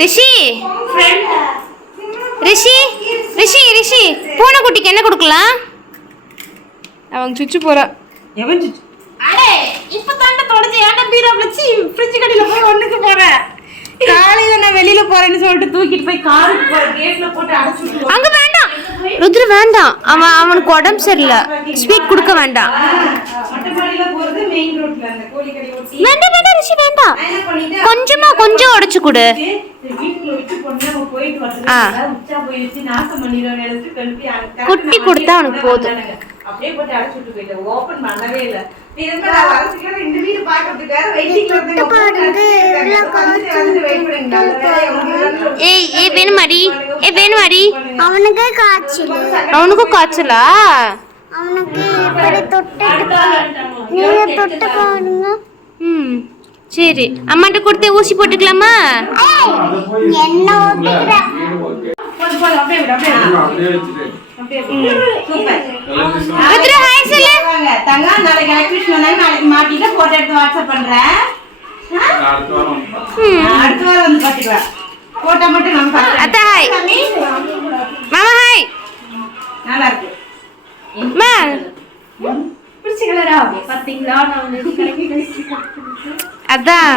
ரிஷி ரிஷி ரிஷி ரிஷி பூனைக்குட்டிக்கு என்ன கொடுக்கலாம்? அவங்க சுச்சு போறா. எவன் சுச்சு? அடே இப்ப தாண்ட தொடச்சி ஏன்டா பீரோ வச்சு ஃப்ரிட்ஜ் கடியில போய் ஒண்ணுக்கு போறேன். காலையில நான் வெளியில போறேன்னு சொல்லிட்டு தூக்கிட்டு போய் காருக்கு போய் கேட்ல போட்டு அடைச்சிட்டு. அங்க வேண்டாம் ருத்ர வேண்டாம். அவனுக்கு உடம்பு சரியில்லை. ஸ்வீட் கொடுக்க வேண்டாம். மட்டப்பாடியில போறது மெயின் ரோட்ல அந்த கோழிக்கடை ஒட்டி. வேண்டாம் வேண்டாம் ரிஷி வேண்டாம். கொஞ்சம் உடைச்சு கொடு. வீட்டுல விட்டு பொண்ணு நம்ம போயிட்டு வரது உச்சா போய் வச்சு நாசம் பண்ணிடுவோம் நினைச்சு கழுப்பி குட்டி கொடுத்தா அவனுக்கு போதும். அப்படியே போட்டு அடைச்சிட்டு போயிட்டேன். ஓபன் பண்ணவே இல்லை. இந்த வீடு பாக்கிறதுக்கு வேற வெயிட்டிங்ல இருந்து அவனுக்கும் காய்ச்சலா? சரி அம்மாட்ட கொடுத்து ஊசி போட்டுக்கலாமா? மாட்டிட்டு போட்டோ எடுத்து வாட்ஸ்அப் பண்றேன். அடுத்த வாரம் வந்து பாத்துக்கலாம். போட்டோ மட்டும் நம்ம அத்தை ஹாய் மாமா ஹாய். நல்லா இருக்கு. மா பிடிச்ச கலரா பாத்தீங்களா? நான் வந்து கரெக்ட் அதான்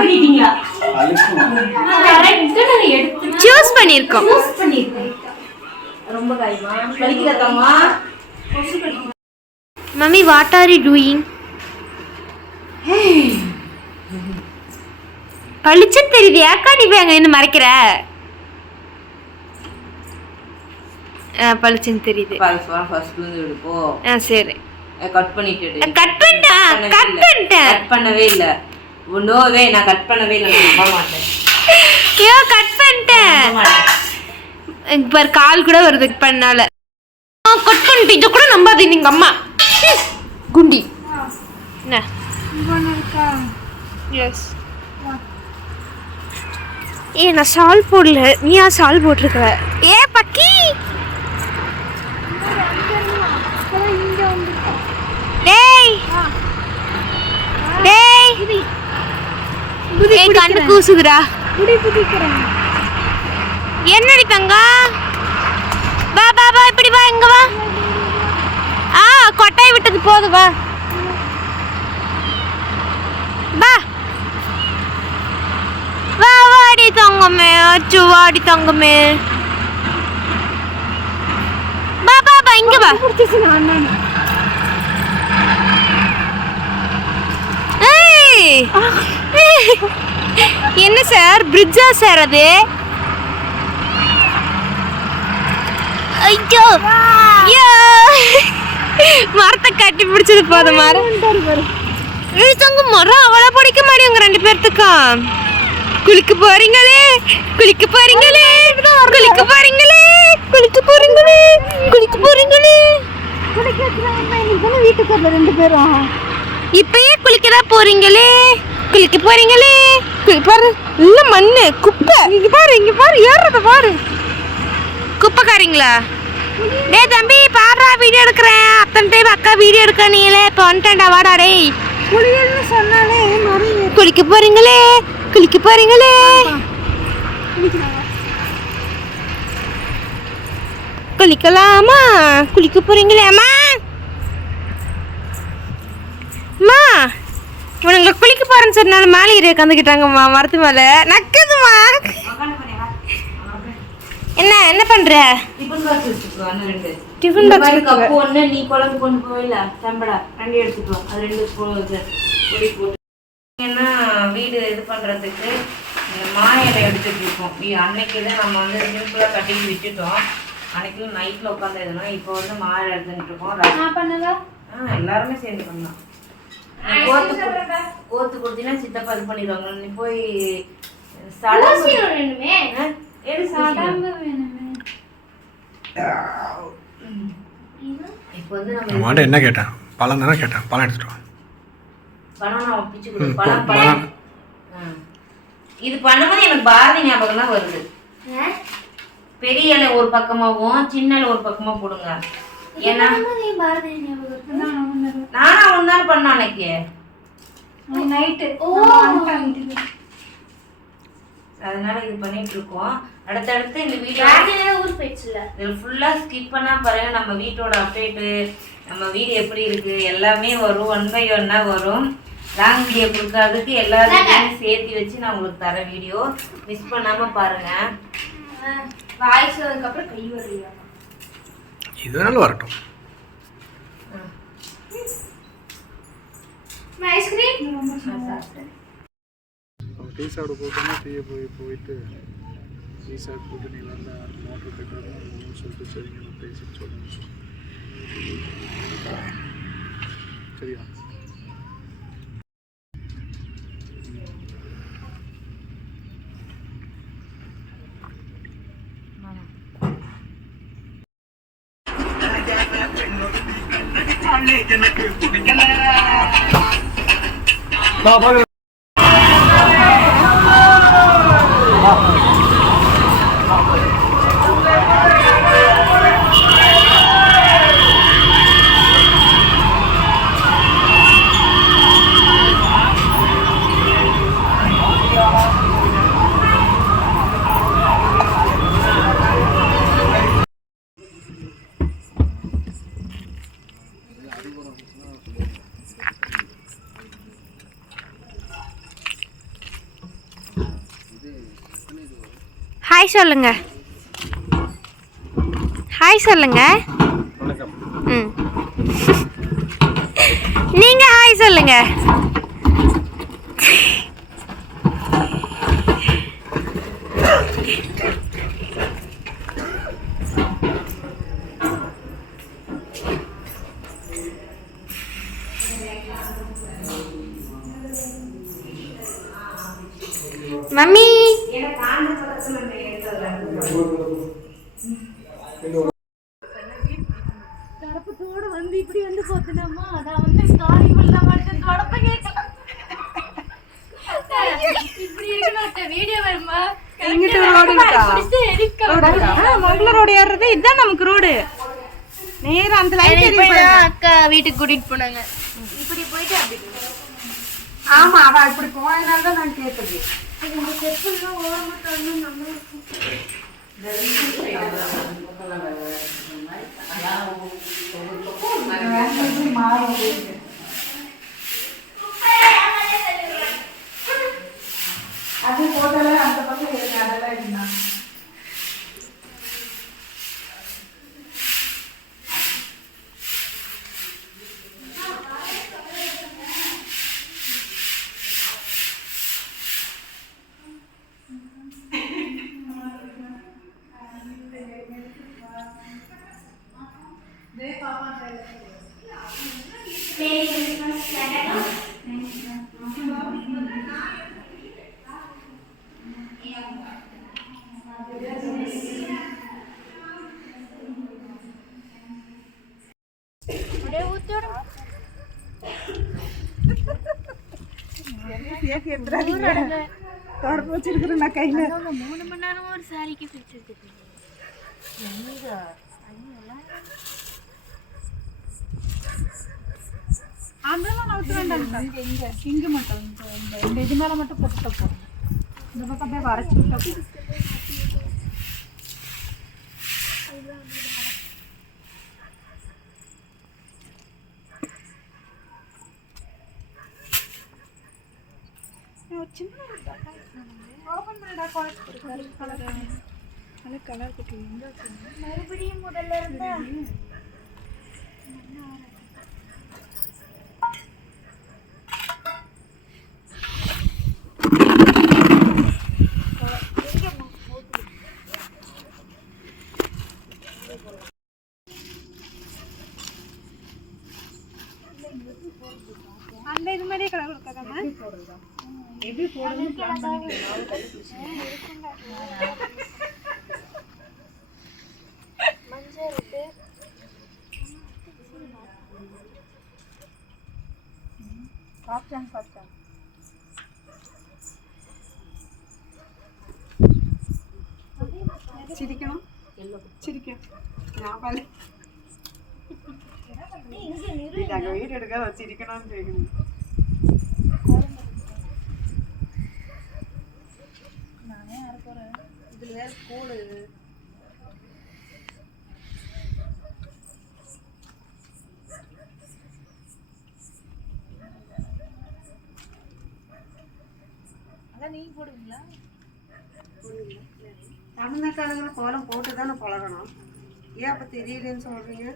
சூஸ் பண்ணிருக்கோம். ரொம்ப காய்மா வலிக்குதாம்மா? Mummy what are you doing? பளிச்சு தெரியுது. ஏக்கா நீ போய் அங்க என்ன மறைக்கிற? பளிச்சுன்னு தெரியுது. சரி கட் பண்ணிட்டேன். கட் பண்ணவே இல்ல. நோவே நான் கட் பண்ணவே இல்ல. நான் நம்ப மாட்டேன். ஐயோ கட் பண்ணிட்டேன். பாரு கால் கூட வருது பண்ணால. கட் பண்ணிட்டு இத கூட நம்பாதீங்க நீங்க அம்மா. குண்டி என்ன எஸ் ஏ நான் சால் போடல. நீயா சால் போட்டிருக்க? ஏ பக்கி டேய் டேய் ஏய் கண்ணு கூசுதுடா. என்னடி தங்க? வா வா வா இப்படி வா இங்க வா. கொட்டாய் விட்டது போது வா வா வா வாடி தங்கமே. அச்சு வாடி தங்கமே. வா வா வா இங்க வா. என்ன சார் பிரிட்ஜா சார் அது? ஐயோ மரத்தை கட்டி பிடிச்சது போத மரம் மரம் அவளை பிடிக்க மாட்டேங்க. ரெண்டு பேர்த்துக்கும் குளிக்க போறீங்களே குளிக்க போறீங்களே குளிக்க போறீங்களே குளிக்க போறீங்களே குளிக்க போறீங்களே. வீட்டுக்கு வரல ரெண்டு பேரும். இப்பயே குளிக்கதான் போறீங்களே குளிக்க போறீங்களே. பாரு இல்ல மண்ணு குப்பை. இங்க பாரு ஏறத பாரு. குப்பைக்காரங்களா? டேய் தம்பி பாடுறா வீடியோ எடுக்கிறேன். அத்தனை டைம் அக்கா வீடியோ எடுக்க நீங்களே இப்போ வந்துட்டேன்டா வாடா. டேய் குளியல்னு சொன்னாலே குளிக்க போறீங்களே குளிக்க போறீங்களே. குளிக்கலாமா? குளிக்க போறீங்களே அம்மா? அம்மா இவனுங்களை குளிக்க போறேன்னு சொன்னால மேலே ஏறி உட்காந்துக்கிட்டாங்கம்மா மரத்து மேலே. நக்குதுமா. என்ன என்ன பண்ற? டிஃபன் பாக்ஸ் எடுத்துக்கோ. அண்ணா ரெண்டு டிஃபன் பாக்ஸ் கப்பு ஒண்ணு நீ குழம்பு கொண்டு போயில சம்படா ரெண்டு எடுத்துக்கோ. அது ரெண்டு பொடி போட்டு ஏன்னா வீடு இது பண்றதுக்கு இந்த மாயிலை எடுத்துட்டு இருக்கோம். அன்னைக்கு தான் நம்ம வந்து சிம்பிளா கட்டி விட்டுட்டோம். அன்னைக்கு நைட்ல உட்காந்து எதுனா இப்போ வந்து மாயிலை எடுத்துட்டு இருக்கோம். நான் பண்ணதா? எல்லாருமே சேர்ந்து பண்ணலாம். கோத்து கொடுத்தீங்கன்னா சித்தப்பா இது பண்ணிடுவாங்க. நீ போய் வேணுமே. என்ன கேட்டேன்? பழம் தானே கேட்டேன். பழம் எடுத்துட்டு வா. பழம் இது பண்ணும்போது எனக்கு பாரதி ஞாபகம் தான் வருது. பெரிய இலை ஒரு பக்கமாவும் சின்ன இலை ஒரு பக்கமா போடுங்க. ஏன்னா நானா ஒன்னாலும் பண்ண அன்னைக்கு அதனால இது பண்ணிட்டு இருக்கோம். அடுத்தடுத்து இந்த வீடியோ ஊர் போயிடுச்சுல இதில் ஃபுல்லாக ஸ்கிப் பண்ணால் பாருங்க, நம்ம வீட்டோட அப்டேட்டு, நம்ம வீடு எப்படி இருக்குது எல்லாமே வரும். 1 by 1 வரும். லாங் வீடியோ கொடுக்காததுக்கு எல்லாருமே சேர்த்து வச்சு நான் உங்களுக்கு தர வீடியோ மிஸ் பண்ணாமல் பாருங்கள். வாய்ஸ் அதுக்கப்புறம் கை வரலையா இதனால வரட்டும். ஐஸ்கிரீம் டீ சாப்பிட போட்டோம்னா டீயை போயிட்டு டீ சாப்பிட்டு போட்டு நீ நல்லா மோட்டர் கட்டணும் சொல்லிட்டு சரிங்க நான் பேசிட்டு சொல்லுங்க. சரியா? ஹாய் சொல்லுங்க. ஹாய் சொல்லுங்க. ம் நீங்க ஹாய் சொல்லுங்க. மம்மி தடப்பத்தோட வந்து இப்படி வந்து போத்துனம்மா அதான் வந்து காரிக்குள்ள மட்டும் தொடப்ப கேட்கலாம். இப்படி இருக்கு வீடியோ வருமா? இங்கிட்ட ரோடு இருக்கா? மங்கள ரோடு ஏறுறது இதுதான் நமக்கு ரோடு. நேரா அந்த லைன் அக்கா வீட்டுக்கு கூட்டிட்டு போனாங்க. இப்படி போயிட்டு அப்படி ஆமா, அவ இப்படி போனதால தான் நான் கேட்டது. இந்த செப்பல்லாம் ஓரமா தரணும் நம்ம அது போட்டல அந்த பக்கம் இருக்கு, அதெல்லாம் இருந்தா தொடர்பு வச்சிருக்கிறேன் நான் கையில. 3 மணி நேரமா ஒரு சாரிக்கு பிடிச்சிருக்கு. அதெல்லாம் நவுத்த வேண்டாம். இங்க மட்டும் இந்த இது மேல மட்டும் போட்டுட்டா போதும். இந்த பக்கம் அப்படியே வரைச்சி விட்டா போதும். சின்ன ஓபன் பண்ணடா கலர் நல்ல கலர் குட்டி மறுபடியும் முதல்ல இருந்தா அந்த இது மாதிரியே கலர் கொடுக்காதம்மா. எப்படி போடணும்னு பிளான் பண்ணிக்கலாம். மஞ்சள் இருக்கு. சாப்பிட்டான் சிரிக்கணும் சிரிக்க ஞாபகம் வீடு எடுக்க வச்சிருக்கணும்னு கேட்கணும். இதுல வேற கோடு அதான் நீங்க போடுவீங்களா? தமிழ்நாட்டாளுங்க கோலம் போட்டு தானே பழகணும். ஏன் அப்ப தெரியலன்னு சொல்றீங்க?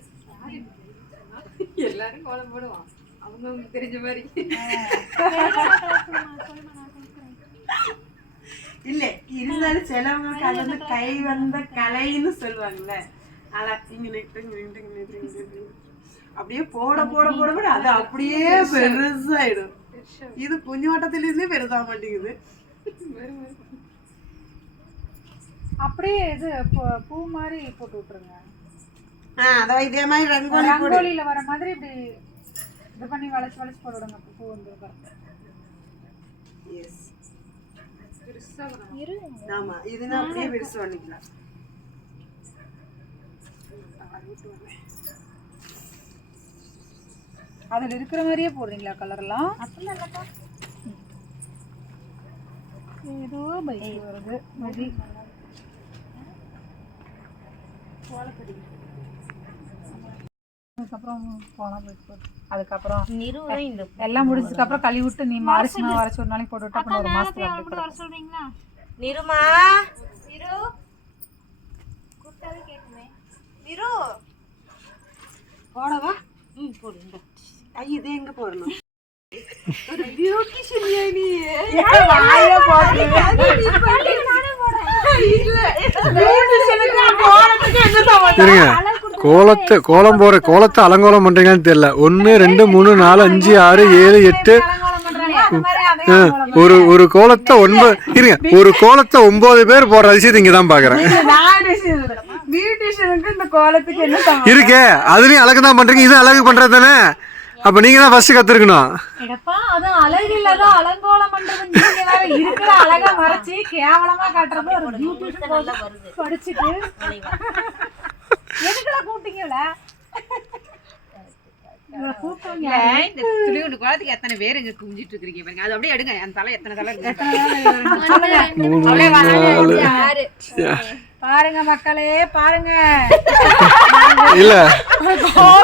எல்லாரும் கோலம் போடுவான் அவங்களுக்கு தெரிஞ்ச மாதிரி. இல்ல இருந்தாலும் சிலவங்களுக்கு அது வந்து கை வந்த கலைன்னு சொல்லுவாங்கல்ல. அలా அப்படியே போட போட போட போட அது அப்படியே பெருசாயிடும். இது குஞ்சு வட்டத்துல இருந்தே பெருசா மாட்டேங்குது. அப்படியே இது பூ மாதிரி போட்டு விட்டுருங்க. அதான் இதே மாதிரி ரங்கோலியில வர மாதிரி இப்படி இது பண்ணி வளைச்சு வளைச்சு போட்டு விடுங்க. பூ வந்து ஆமா இதுனா அப்படியே பெருசு பண்ணிக்கலாம். அதுல இருக்கிற மாதிரியே போடுறீங்களா கலர்லாம்? ஏதோ பைக் வருது மதி. அதுக்கப்புறம் போனா போயிட்டு அதுக்கப்புறம் எல்லாம் முடிச்சதுக்கு அப்புறம் கழுவி விட்டு நீ அரைச்சு வரைச்சு ஒரு நாளைக்கு போட்டு விட்டு அப்புறம் ஒரு மாசத்துக்கு வர சொல்றீங்களா? நிருமா நிரு கூப்பிட்டாவே கேட்குமே. நிரு போடவா? போடு. இந்த இது எங்க போடணும்? இருங்க, கோலத்தை அலங்கோலம் பண்றீங்கன்னு தெரியல. 1 2 3 4 5 6 7 8 ஒரு கோலத்தை 9 இருங்க, ஒரு கோலத்தை 9 பேர் போடுற அதிசயத்தை இங்கதான் பாக்குறேன். இருக்கே அதுலயும் அழகு தான் பண்றீங்க, இது அழகு பண்றது தானே. அப்ப நீங்க தான் ஃபர்ஸ்ட் கத்துக்கணும். அது அழகு இல்லதான் அலங்கோலம் பண்றது. நீங்க வேற இருக்கிற அழகா மறைச்சு கேவலமா காட்டுறது ஒரு பியூட்டிஷியன் படிச்சுட்டு எதுக்குல கூப்பிட்டீங்கல? இந்த துளியுண்டு குளத்துக்கு எத்தனை பேர் இங்க குமிஞ்சிட்டு இருக்கீங்க பாருங்க. அது அப்படியே எடுங்க. அந்த தலை எத்தனை தலை இருக்கு பாருங்க மக்களே, பாருங்க இல்ல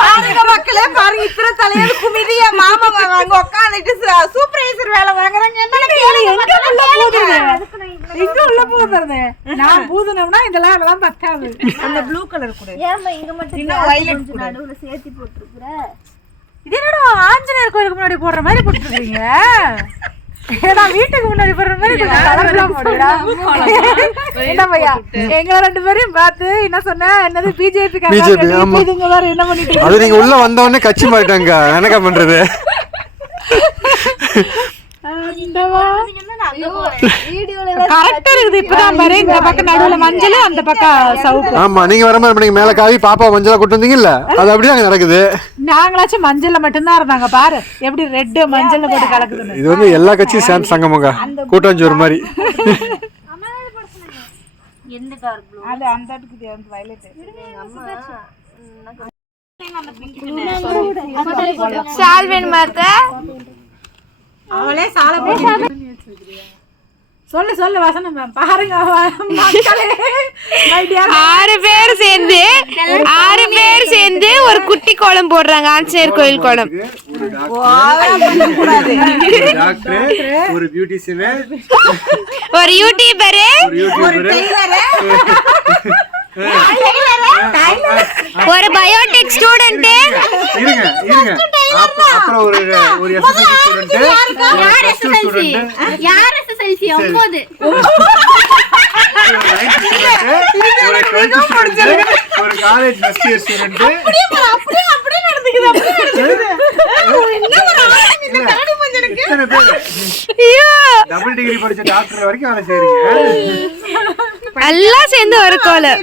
பாருங்க மக்களே, பாருங்க இத்தனை தலையோட குமிதிய மாமா அங்க உட்காந்துட்டு சூப்பர்வைசர் வேலை வாங்குறாங்க. என்ன எங்க உள்ள போகுது? நான் பூதுனம்னா இதெல்லாம் அதெல்லாம் பத்தாது. அந்த ப்ளூ கலர் கூட ஏமா இங்க மட்டும் இன்னும் வயலட் கூட நடுவுல சேர்த்து போட்டுருக்குற. இது என்னடா ஆஞ்சநேயர் கோயிலுக்கு முன்னாடி போடுற மாதிரி போட்டுருக்கீங்க? ஏடா வீட்டுக்கு முன்னாடி போடுற மாதிரி கலர்லாம் போடுடா. என்ன பையா எங்க 2 பேரையும் பார்த்து என்ன சொன்ன? என்னது பிஜேபி இதுங்க வேற என்ன பண்ணிட்டு? அது நீங்க உள்ள வந்த உடனே கட்சி மாட்டாங்க. என்னக்கா பண்றது? கரெக்டா இருக்குது. இப்பதான் பாரு இந்த பக்கம் நடுவுல மஞ்சள், அந்த பக்கம் சவுப்பு. ஆமா, நீங்க வர மாதிரி நீங்க மேல காவி பாப்பா மஞ்சளா கூட்டு வந்தீங்கல்ல, அது அப்படியே அங்க நடக்குது. நாங்களாச்சும் மஞ்சள்ல மட்டும்தான் இருந்தாங்க. பாரு எப்படி ரெட் மஞ்சள் போட்டு கலக்குது. இது வந்து எல்லா கட்சியும் சேர்ந்து சங்கமங்க கூட்டாஞ்சோறு மாதிரி. எந்த டார்க் ப்ளூ? அது அந்த அதுக்கு அந்த வயலட். சால் வேணுமா அத்தை? அவளே சால போட்டு சொல்லு சொல்லு வசனம் பாருங்க மக்களே. 6 பேர் சேர்ந்து ஒரு குட்டி கோலம் போடுறாங்க. ஆஞ்சநேயர் கோயில் கோலம். ஒரு பியூட்டிஷியன், ஒரு யூடியூபர், ஒரு பயோடெக் ஸ்டூடண்ட், அப்புறம் ஒரு எஸ்எஸ்எல்சி ஸ்டூடண்ட். யார் எஸ்எஸ்எல்சி? 9 ஒரு college first year student. Double degree படிச்ச டாக்டர் வரைக்கும் வேலை செய்றீங்க. எல்லாம் சேர்ந்து ஒரு கோலம்.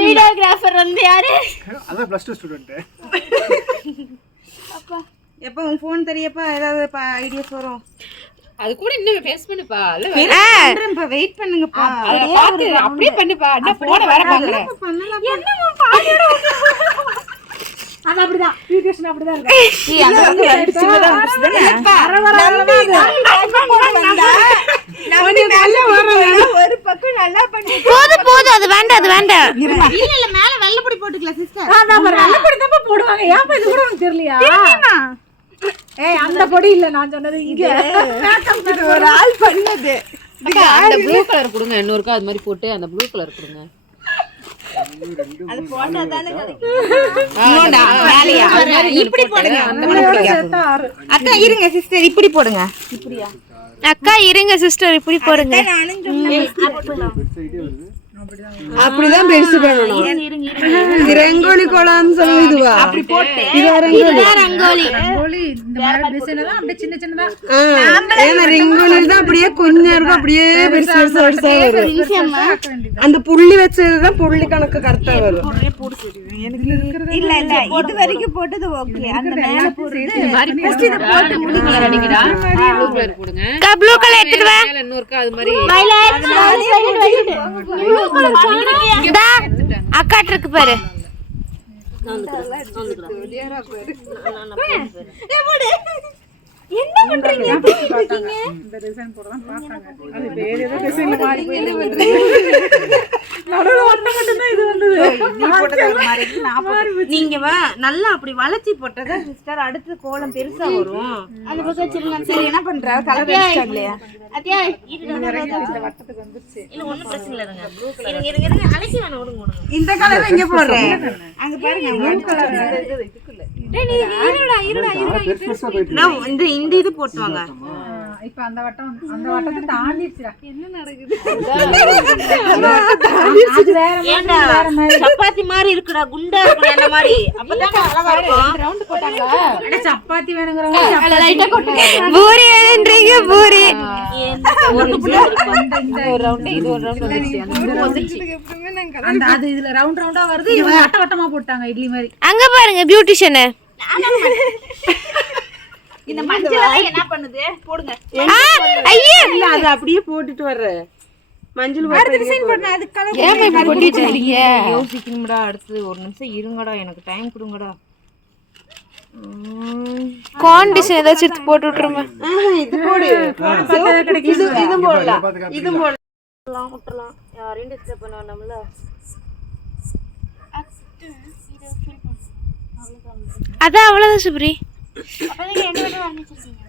வீடியோகிராஃபர் வந்து யாரு? அதான் +2 ஸ்டூடண்ட். எப்ப உன் ஃபோன் தெரியப்பா ஏதாவது ஐடியாஸ் வரும். அது கூட இன்னும் ஃபேஸ் பண்ணுப்பா. பண்றேன்ப்பா, வெயிட் பண்ணுங்கப்பா. அத பாத்து அப்படியே பண்ணுப்பா. என்ன போன வர பாக்குறேன். பண்ணலாம். அது அப்படிதான் பியூட்டிஷியன் அப்படிதான் இருக்கு. ஒரு பக்கம் நல்லா பண்ணி போதும் அது வேண்டாம் இல்ல இல்ல மேல வெள்ளப்பொடி போட்டுக்கலாம் சிஸ்டர். அதான் வெள்ளப்பொடி தான் போடுவாங்க. ஏன் இது கூட உனக்கு தெரியலையா? ஏய் அந்த பொடி இல்ல நான் சொன்னது இங்க. இது ஒரு ஆள் பண்ணது. அக்கா அந்த ப்ளூ கலர் கொடுங்க, இன்னொருக்கா அது மாதிரி போட்டு அந்த ப்ளூ கலர் கொடுங்க. அது போட்டா தானே வேலையா இப்படி போடுங்க. அந்த மாதிரி போடுங்க. அக்கா இருங்க சிஸ்டர், இப்படி போடுங்க. இப்படியா அக்கா இருங்க சிஸ்டர், இப்படி போடுங்க. அப்படிதான் பெருசு பண்ணணும். இது ரங்கோலி கோலம்னு சொல்லுதுவா. அப்படி போட்டு ரங்கோலி ரங்கோலி இந்த மாதிரி டிசைன் தான் அப்படியே சின்ன சின்னதா. ஏன்னா ரங்கோலி தான் அப்படியே கொஞ்சம் இருக்கும், அப்படியே பெருசு பெருசா வரும். அந்த புள்ளி வச்சதுதான் புள்ளி கணக்கு கரெக்டா வரும். இல்ல இல்ல இது வரைக்கும் போட்டது ஓகே. அந்த மேல போறது ஃபர்ஸ்ட் இத போட்டு ப்ளூ கலர் அடிங்கடா. ப்ளூ கலர் போடுங்க. ப்ளூ கலர் எடுத்துட்டு வா. மேல இன்னொருக்கா அது மாதிரி அக்காட்டு இருக்கு பாரு. என்ன பண்றீங்க? இந்த டிசைன் போடலாம் பார்த்தாங்க. அது வேற ஏதோ டிசைன்ல மாறி போய் என்ன பண்றீங்க? நடுவுல ஒண்ணு மட்டும் தான் இது வந்தது. நீ போட்டது ஒரு மாதிரி இருக்கு, நான் போட்டது. நீங்க நல்லா அப்படி வளைச்சி போட்டதா சிஸ்டர் அடுத்து கோலம் பெருசா வரும். அந்த பக்கம் வச்சிருங்க. சரி என்ன பண்ற? கலர் அடிச்சாங்களே. அத்தியா இந்த வட்டத்துக்கு வந்துருச்சு. இல்ல ஒண்ணும் பிரச்சனை இல்ல. இருங்க அழைச்சி வேணா விடுங்க. இந்த கலர் இங்க போடுறேன். அங்க பாருங்க ப்ளூ கலர் இதுக்குள்ள. நான் இந்த இது போட்டுவாங்க. இப்ப அந்த வட்டத்தை தாண்டிடுச்சுடா. என்ன நடக்குது? சப்பாத்தி மாதிரி இருக்குடா, குண்டா இருக்கு அந்த மாதிரி. அப்பதான் அழகா இருக்கும். ரவுண்ட் போட்டாங்க. அட சப்பாத்தி வேணுங்கறவங்க லைட்டா கொட்டுங்க. பூரி வேணுன்றீங்க பூரி. இந்த ஒரு ரவுண்ட் இது ஒரு ரவுண்ட் வந்துச்சு. அந்த அது இதுல ரவுண்ட் ரவுண்டா வருது. இவங்க வட்ட வட்டமா போட்டாங்க இட்லி மாதிரி. அங்க பாருங்க பியூட்டிஷியன். இந்த மஞ்சள் என்ன பண்ணுது? போடுங்க. ஐயே இல்ல அது அப்படியே போட்டுட்டு வர்ற மஞ்சள் டிசைன் போடுங்க. அது கலர் ஏன் இப்படி கொட்டிட்டு இருக்கீங்க? யோசிக்கணும்டா. அடுத்து ஒரு நிமிஷம் இருங்கடா, எனக்கு டைம் கொடுங்கடா. கார்ன் டிசைன் ஏதாச்சும் எடுத்து போட்டு விட்டுருமா? இது போடு. இது போடலாம். இது போடலாம். விட்டுறலாம். யாரையும் டிஸ்டர்ப் பண்ண வேண்டாம்ல. அதான் அவ்வளவுதான் சுப்ரி. அப்பதான் ரெண்டு வட்டம் வச்சிருக்கீங்க.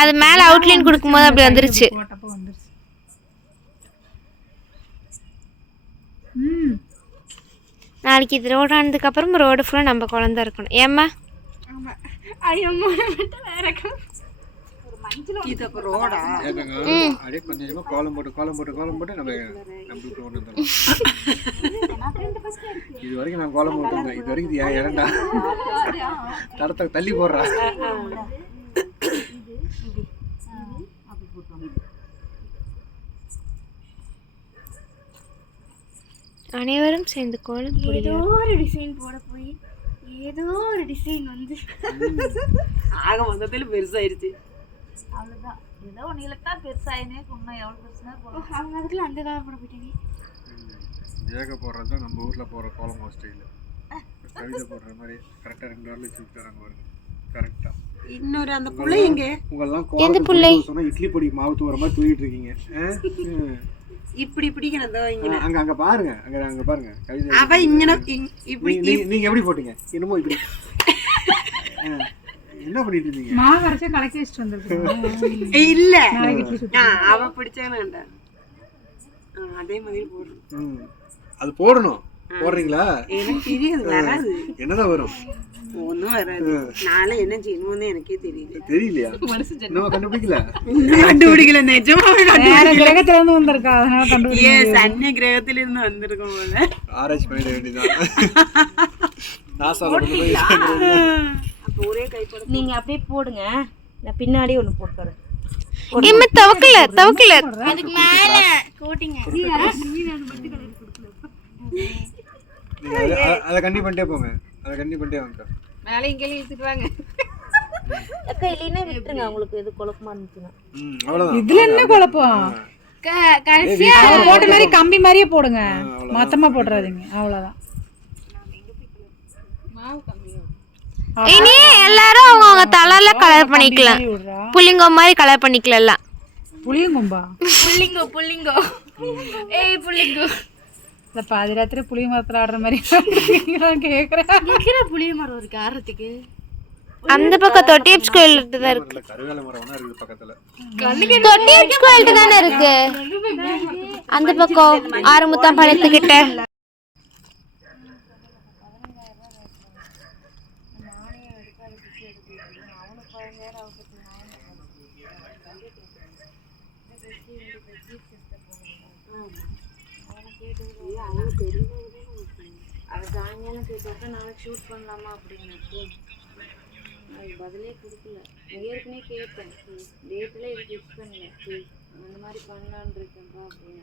அது மேல அவுட்லைன் கொடுக்கும்போது அப்படி வந்துருச்சு. போட்டப்ப வந்துருச்சு. நாளைக்கு இது ரோடு ஆனதுக்கு அப்புறம் ரோடு ஃபுல்லா நம்ம குழந்தை இருக்கணும். ஏம்மா ஆமா. ஐயோ மட்டும் வேற இது அப்ப ரோடா? அப்படியே கொஞ்சமா கோலம் போட்டு நம்ம நம்மளுக்கு கொண்டு வந்துடலாம். இது வரைக்கும் நான் கோலம் போட்டுருந்தேன். இது வரைக்கும் இது ஏன்டா தடத்தை தள்ளி போடுறா. அனைவரும் சேர்ந்து கோலம் ஏதோ ஒரு டிசைன் போட போய் ஏதோ ஒரு டிசைன் வந்து ஆக மொத்தத்துல பெருசாயிருச்சு. அவ்வளவுதான். ஏதோ நீளத்தான் பெருசாயினே இன்னும் எவ்வளவு பெருசுனா போடும். அவங்க அதுக்குள்ள அந்த காலம் போட போயிட்டீங்க. ஏக போடுறது தான் நம்ம ஊர்ல போற கோலம் ஸ்டைல். கவிதை போடுற மாதிரி கரெக்டா 2 நாள்ல வச்சு தராங்க பாருங்க. கரெக்டா. இன்னொரு அந்த புள்ளை எங்க? உங்களெல்லாம் கோலம் சொன்னா இட்லி பொடி மாவு தூவற மாதிரி தூவிட்டு இருக்கீங்க. இப்படி பிடிக்கணும். அங்க அங்க பாருங்க. அங்க பாருங்க. கவிதை அவ இங்க இப்படி நீங்க எப்படி போட்டீங்க? என்னமோ இப்படி என்ன பண்ணிட்டு இருந்தீங்க? மாவு அரைச்சு கலக்கி வச்சிட்டு வந்திருக்கேன். இல்ல அவ பிடிச்சானே அதே மாதிரி போடுறோம். அது போடணும். போடுறீங்களா? எனக்கு தெரியாது, வராது. என்னதான் வரும்? ஒன்னும் வராது. நாளை என்ன செய்யணும்னு எனக்கே தெரியலையா? இன்னும் கண்டுபிடிக்கல. கண்டுபிடிக்கல. நிஜமாவே கிரகத்துல இருந்து வந்திருக்கா, அதனால கண்டுபிடிக்கல. சன்னிய கிரகத்துல இருந்து வந்திருக்கோம் போல. ஆராய்ச்சி பண்ணிட வேண்டியதான். அப்ப ஒரே கைப்பட நீங்க அப்படியே போடுங்க. நான் பின்னாடி ஒண்ணு போட்டுறேன். இம்மா தவக்கல அதுக்கு மேல கோட்டிங்க. அத கண்டி பண்ணிட்டே போங்க. அத கண்டி பண்ணிட்டே வாங்க. மேலே இங்கே இழுத்துட்டு வாங்க. அக்கா இல்லைன்னா விட்டுருங்க. உங்களுக்கு எது குழப்பமா இருந்துச்சுன்னா. அவ்வளவுதான். இதுல என்ன குழப்பம்? கடைசியா போட்ட மாதிரி கம்பி மாதிரியே போடுங்க. மொத்தமா போட்டுறாதீங்க. அவ்வளவுதான். இனி எல்லாரும் அவங்க தலையில கலர் பண்ணிக்கலாம். புள்ளிங்க மாதிரி கலர் பண்ணிக்கலாம். புளியங்கும்பா புள்ளிங்கோ புள்ளிங்கோ ஏய் புள்ளிங்கோ இந்த பாதி ராத்திரி புளிய மரத்தில் ஆடுற மாதிரி நான் கேட்குறேன். இருக்கிற புளிய மரம் இருக்கு ஆடுறதுக்கு. அந்த பக்கம் தொட்டியப்ஸ் கோயில்கிட்ட தான் இருக்கு. இல்ல கருவேல மரம் ஒண்ணா இருக்குது பக்கத்துல. தொட்டியப்ஸ் கோயில்கிட்ட தானே இருக்கு. அந்த பக்கம் ஆறுமுத்தாம் பாளையத்துக்கிட்ட. அவன் சாயங்காலம் கேட்டாக்கா நாளைக்கு ஷூட் பண்ணலாமா அப்படின்னு அது பதிலே கொடுக்கல. ஏற்கனவே கேட்டேன் டேட்டில் இது ஃபிக்ஸ் பண்ணல அந்த மாதிரி பண்ணலான் இருக்கேன்ப்பா அப்படின்னு.